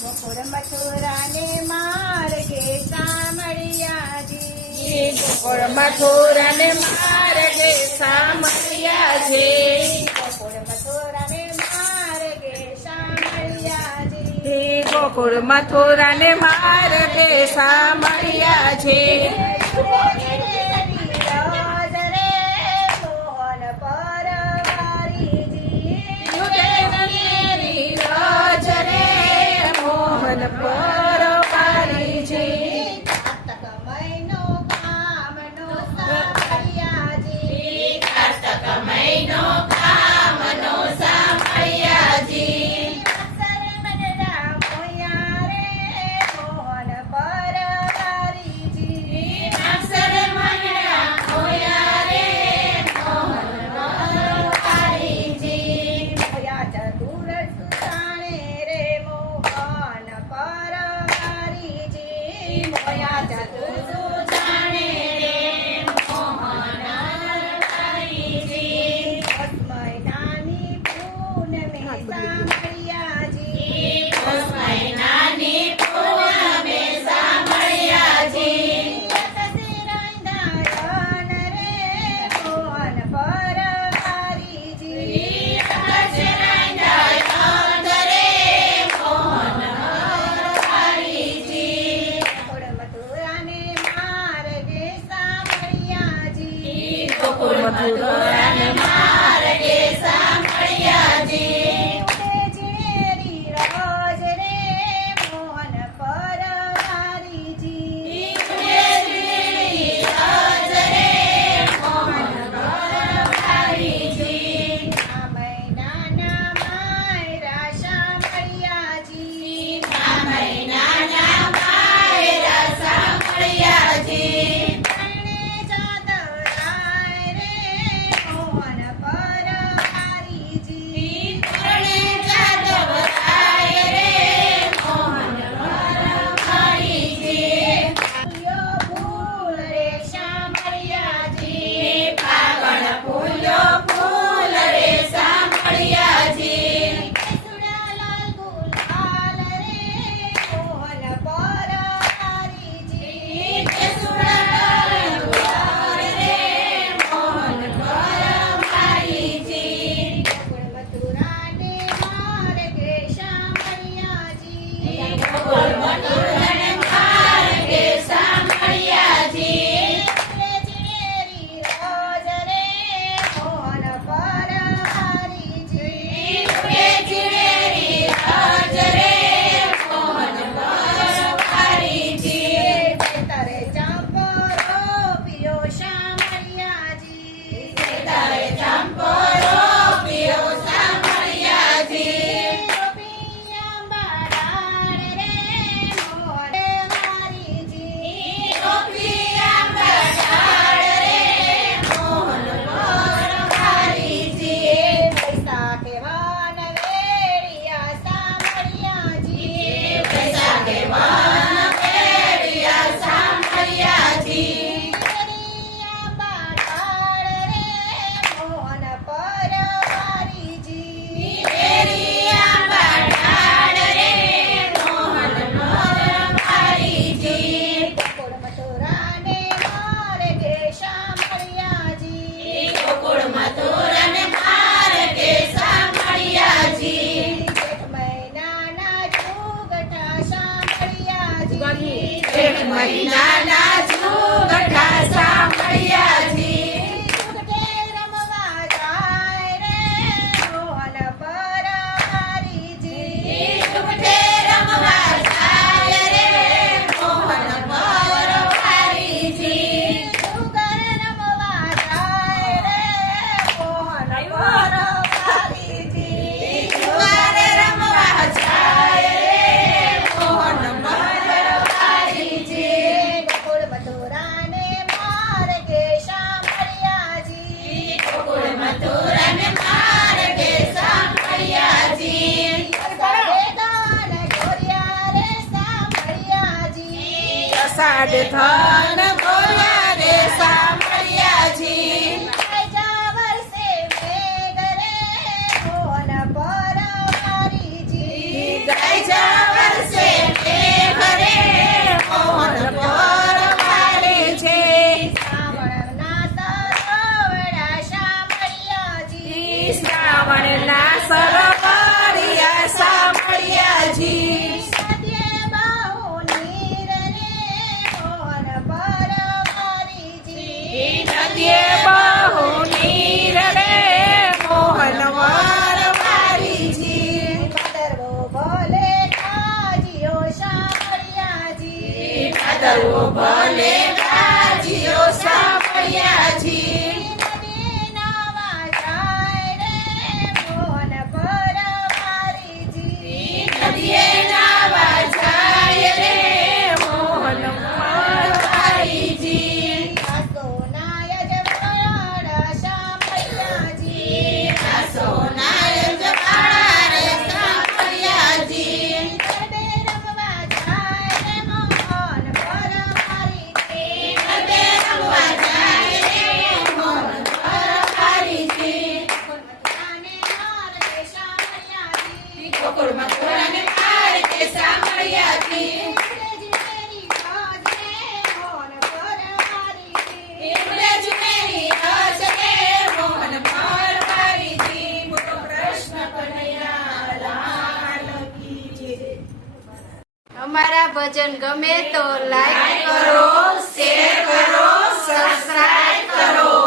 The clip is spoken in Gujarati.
ગોકુળ મથુરા ને માર્ગે સામળિયાજી, ગોકુળ મથુરા ને માર્ગે સામળિયાજી, ગોકુળ મથુરા ને માર્ગે સામળિયાજી, ગોકુળ મથુરા ને માર્ગે સામળિયાજી. મોહન પરવારીજી, કાર્તક મહિનો કામનો સામળિયાજી, કાર્તક મહિનો કામનો સામળિયાજી, અક્ષર મનડા મોયા રે મોહન પરવારીજી, અક્ષર મનડા મોયા રે મોહન પરવારીજી, મોયા ચતુર સુતાણે રે મોહન પરવારીજી, મોયા ચતુર સુજાણે રે મોહન પરવારીજી, મહિનાની પૂનમે સામળિયાજી, મહિનાની પૂનમે સામળિયાજી, નારાયણ રે મોહન પરવારીજી, ગોકુળ મથુરા ને માર્ગે સામળિયાજી, ગોકુળ મથુરા ને માર્ગે સામળિયાજી, ઉડે ઝેરી રોજ રે મોહન પરવારીજી, આ મહિનાના માયરા સામળિયાજી, પરણે જાદવરાય રે મોહન પરવારીજી, ફૂલ્યો ફૂલ રે સામળિયાજી, કેસુડાલાલ ગુલાલ રે મોહન પરવારીજી, ગોકુળ મથુરા ને માર્ગે સામળિયાજી, ઝેરી રોજ રે મોહન પરવારીજી, તારે ચાંપરો પિયો સામળિયાજી, ગોપિયા બાળાણ રે મોહન પરવારીજી, પૈસા કેવાન વેડિયા સામળિયાજી, વેડિયા બાળાણ રે મોહન પરવારીજી, ગોકુળ મથુરા ને માર્ગે સામળિયાજી, જેઠ મહિનાના જુગઠા સામળિયાજી, મહિનાના જુગઠા સામળિયાજી, જુગટે રમવા જાય રે મોહન પરવારીજી, જુગર રમવા જાય રે મોહન પરવારીજી, ગોકુળ મથુરા ને માર્ગે સામળિયાજી, અષાઢે દાન ગોર્યા રે સામળિયાજી, સાડ ધન ગોયા રે સામળિયાજી, જા વર્ષે મેઘ રે મોહન પરવારીજી, ગાય જા વર્ષે મોહનના સરોવરિયા સાંભળ્યાજી નદીએ બહુ નીર રે મોહન પરવારીજી નદીએ બહુ નીર રે મોહન વરવારીજી ભાદરવો ભલે કાજીઓ સાંભળ્યાજી ભાદરવો ભલે ગાજીઓ સાંભળ્યાજી નદી નાવા જાય રે મોહન પરવારીજી નદીએ નાવા જાય રે મોહન વરવારીજી સોનાય જવાળ સાંભળ્યાજી સોનાય જવાળા રે સાંભળ્યાજી ગરબે રમવા જાય રે મોહન પરવારીજી ગરબે રમવા જાય રે મોહન વરવારીજી ગોકુળ મથુરાને પાર કે સાંભળ્યાજી એમણે જુનેરી રસ રે મોહન વરવારીજી બોલો કૃષ્ણ કનૈયા લાલ કી જય. અમારા ભજન ગમે તો લાઈક કરો, શેર કરો, સબસ્ક્રાઇબ કરો.